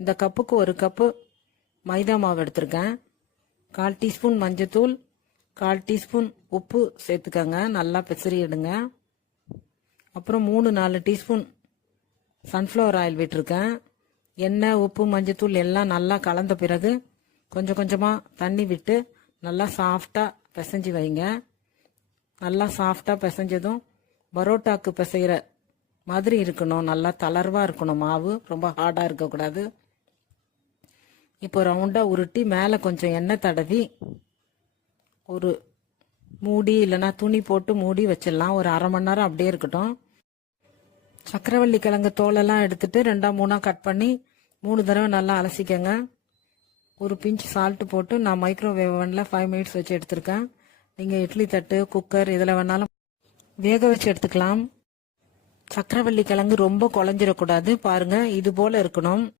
இந்த கப்புக்கு ஒரு கப்பு மைதா மாவு எடுத்திருக்கேன். கால் டீஸ்பூன் மஞ்சத்தூள் கால் டீஸ்பூன் உப்பு சேர்த்துக்கங்க. நல்லா பிசறிடுங்க அப்புறம் மூணு நாலு டீஸ்பூன் சன்ஃப்ளவர் ஆயில் விட்டுருக்கேன். எண்ணெய் உப்பு மஞ்சத்தூள் எல்லாம் நல்லா கலந்த பிறகு கொஞ்சம் கொஞ்சமாக தண்ணி விட்டு நல்லா சாஃப்டாக பிசைஞ்சு வைங்க. நல்லா சாஃப்டாக பிசைஞ்சதும் பரோட்டாக்கு பிசைகிற மாதிரி இருக்கணும். நல்லா தளர்வாக இருக்கணும் மாவு. ரொம்ப ஹார்டாக இருக்கக்கூடாது. இப்போ ரவுண்டாக உருட்டி மேலே கொஞ்சம் எண்ணெய் தடவி ஒரு மூடி இல்லைன்னா துணி போட்டு மூடி வச்சிடலாம். ஒரு அரை மணி நேரம் அப்படியே இருக்கட்டும். சக்கரவள்ளி கிழங்கு தோலெல்லாம் எடுத்துட்டு ரெண்டாக மூணாக கட் பண்ணி மூணு தடவை நல்லா அலசிக்கங்க. ஒரு பிஞ்ச் சால்ட்டு போட்டு நான் மைக்ரோவேவ் ஓவனில் ஃபைவ் மினிட்ஸ் வச்சு எடுத்திருக்கேன். நீங்கள் இட்லி தட்டு குக்கர் இதில் வேணாலும் வேக வச்சு எடுத்துக்கலாம். சக்கரவள்ளி கிழங்கு ரொம்ப குழஞ்சிடக்கூடாது பாருங்கள் இது போல் இருக்கணும்.